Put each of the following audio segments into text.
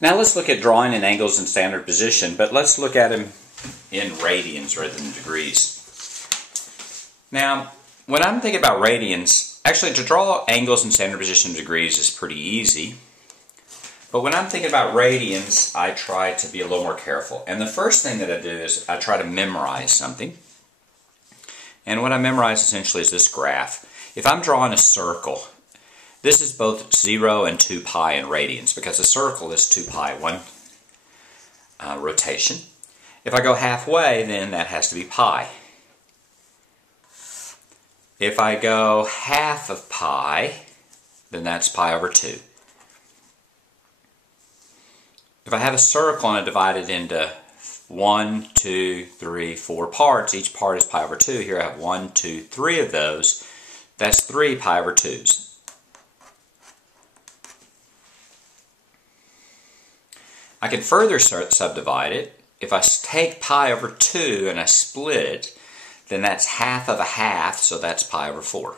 Now let's look at drawing in angles in standard position, but let's look at them in radians rather than degrees. Now, when I'm thinking about radians, actually to draw angles in standard position in degrees is pretty easy. But when I'm thinking about radians, I try to be a little more careful. And the first thing that I do is I try to memorize something. And what I memorize essentially is this graph. If I'm drawing a circle, this is both 0 and 2 pi in radians because a circle is 2 pi, one rotation. If I go halfway, then that has to be pi. If I go half of pi, then that's pi over 2. If I have a circle and I divide it into 1, 2, 3, 4 parts, each part is pi over 2. Here I have 1, 2, 3 of those. That's 3 pi over 2s. I can further subdivide it. If I take pi over 2 and I split it, then that's half of a half, so that's pi over 4.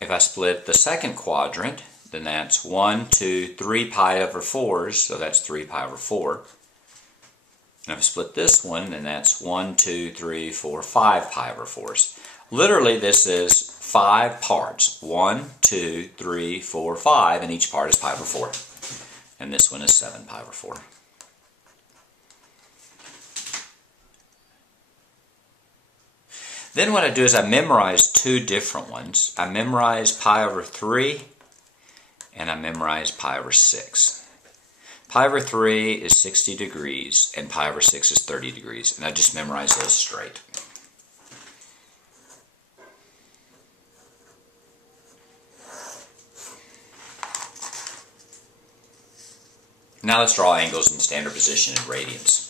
If I split the second quadrant, then that's 1, 2, 3 pi over 4s, so that's 3 pi over 4. And if I split this one, then that's 1, 2, 3, 4, 5 pi over 4s. Literally, this is 5 parts. 1, 2, 3, 4, 5, and each part is pi over 4. And this one is 7 pi over 4. Then what I do is I memorize two different ones. I memorize pi over 3 and I memorize pi over 6. Pi over 3 is 60 degrees and pi over 6 is 30 degrees. And I just memorize those straight. Now let's draw angles in standard position in radians.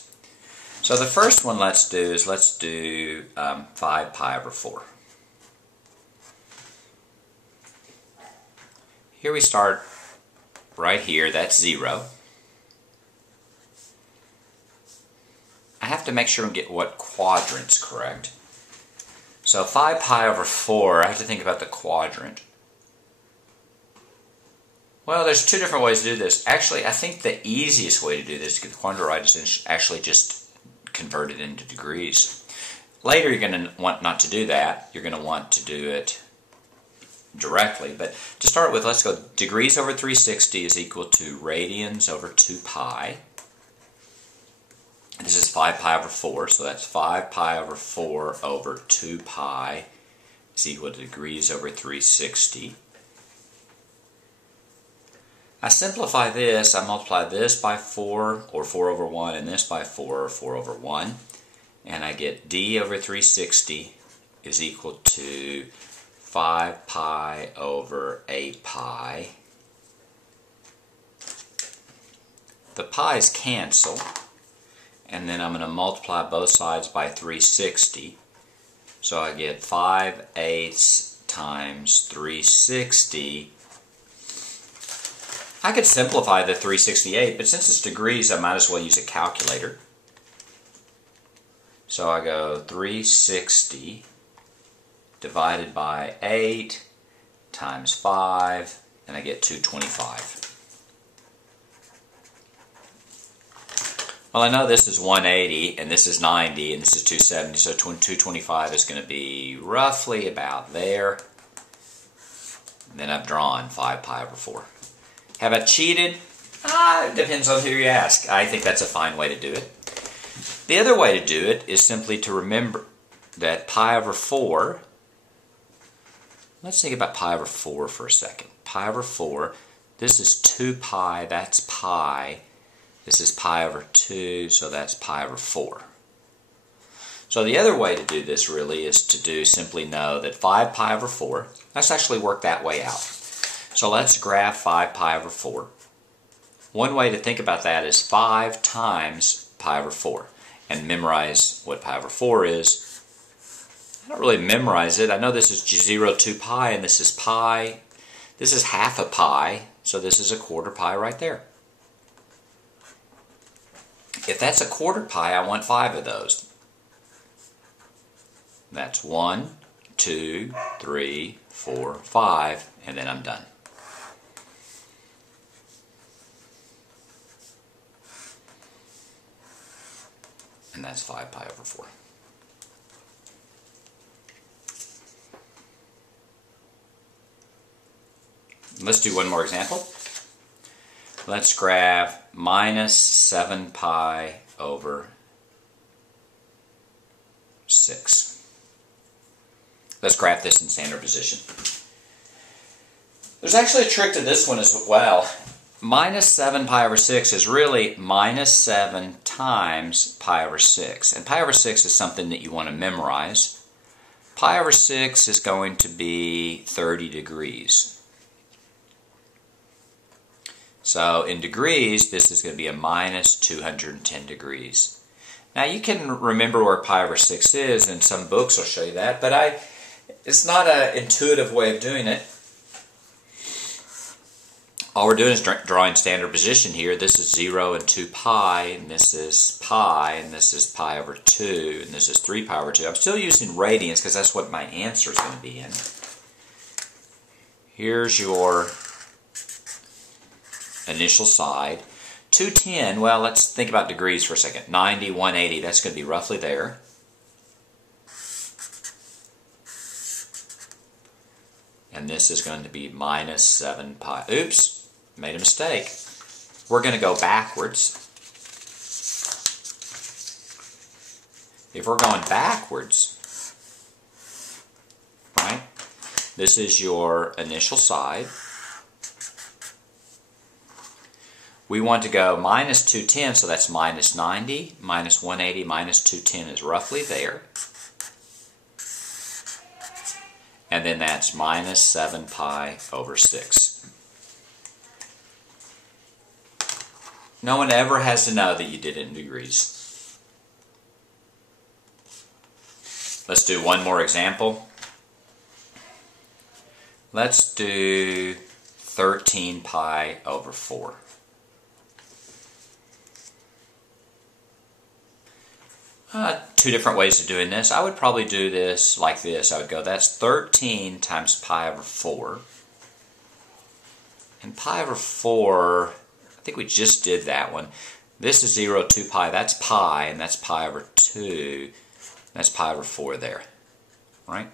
So the first one let's do 5 pi over 4. Here we start right here, that's 0. I have to make sure and get what quadrant's correct. So 5 pi over 4, I have to think about the quadrant. Well, there's two different ways to do this. Actually, I think the easiest way to do this to get the quadrant right is actually just convert it into degrees. Later, you're going to want not to do that. You're going to want to do it directly. But to start with, let's go degrees over 360 is equal to radians over 2 pi. This is 5 pi over 4, so that's 5 pi over 4 over 2 pi is equal to degrees over 360. I simplify this, I multiply this by 4, or 4 over 1, and this by 4, or 4 over 1. And I get d over 360 is equal to 5 pi over 8 pi. The pi's cancel, and then I'm going to multiply both sides by 360. So I get 5/8 times 360. I could simplify the 368, but since it's degrees, I might as well use a calculator. So I go 360 divided by 8 times 5, and I get 225. Well, I know this is 180, and this is 90, and this is 270, so 225 is going to be roughly about there. And then I've drawn 5 pi over 4. Have I cheated? It depends on who you ask. I think that's a fine way to do it. The other way to do it is simply to remember that pi over 4, let's think about pi over 4 for a second. Pi over 4, this is 2 pi, that's pi. This is pi over 2, so that's pi over 4. So the other way to do this really is to simply know that 5 pi over 4, let's actually work that way out. So let's graph 5 pi over 4. One way to think about that is 5 times pi over 4 and memorize what pi over 4 is. I don't really memorize it. I know this is 0, 2 pi, and this is pi. This is half a pi, so this is a quarter pi right there. If that's a quarter pi, I want 5 of those. That's 1, 2, 3, 4, 5, and then I'm done. and that's 5 pi over 4. Let's do one more example. Let's graph minus 7 pi over 6. Let's graph this in standard position. There's actually a trick to this one as well. Minus 7 pi over 6 is really minus 7 times pi over 6. And pi over 6 is something that you want to memorize. Pi over 6 is going to be 30 degrees. So in degrees, this is going to be a minus 210 degrees. Now you can remember where pi over 6 is, and some books will show you that, but it's not an intuitive way of doing it. All we're doing is drawing standard position here. This is 0 and 2 pi, and this is pi, and this is pi over 2, and this is 3 pi over 2. I'm still using radians because that's what my answer is going to be in. Here's your initial side. 210, well, let's think about degrees for a second. 90, 180, that's going to be roughly there. And this is going to be minus 7 pi. Oops, made a mistake. We're going to go backwards. If we're going backwards, right, this is your initial side. We want to go minus 210, so that's minus 90, minus 180, minus 210 is roughly there. And then that's minus 7 pi over 6. No one ever has to know that you did it in degrees. Let's do one more example. Let's do 13 pi over 4. Two different ways of doing this. I would probably do this like this. I would go, that's 13 times pi over 4. And pi over 4, I think we just did that one. This is 0, 2 pi, that's pi, and that's pi over 2. That's pi over 4 there, right?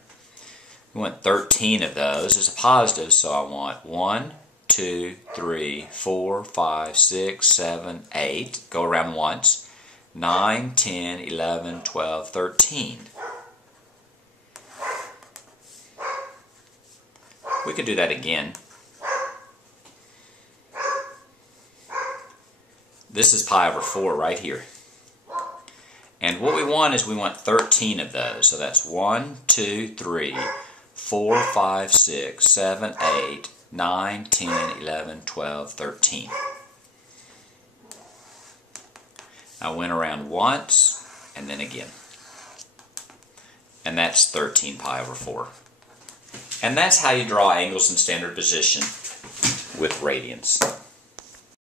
We want 13 of those as a positive, so I want 1, 2, 3, 4, 5, 6, 7, 8. Go around once. 9, 10, 11, 12, 13. We could do that again. This is pi over 4 right here. And what we want is we want 13 of those. So that's 1, 2, 3, 4, 5, 6, 7, 8, 9, 10, 11, 12, 13. I went around once, and then again. And that's 13 pi over 4. And that's how you draw angles in standard position with radians.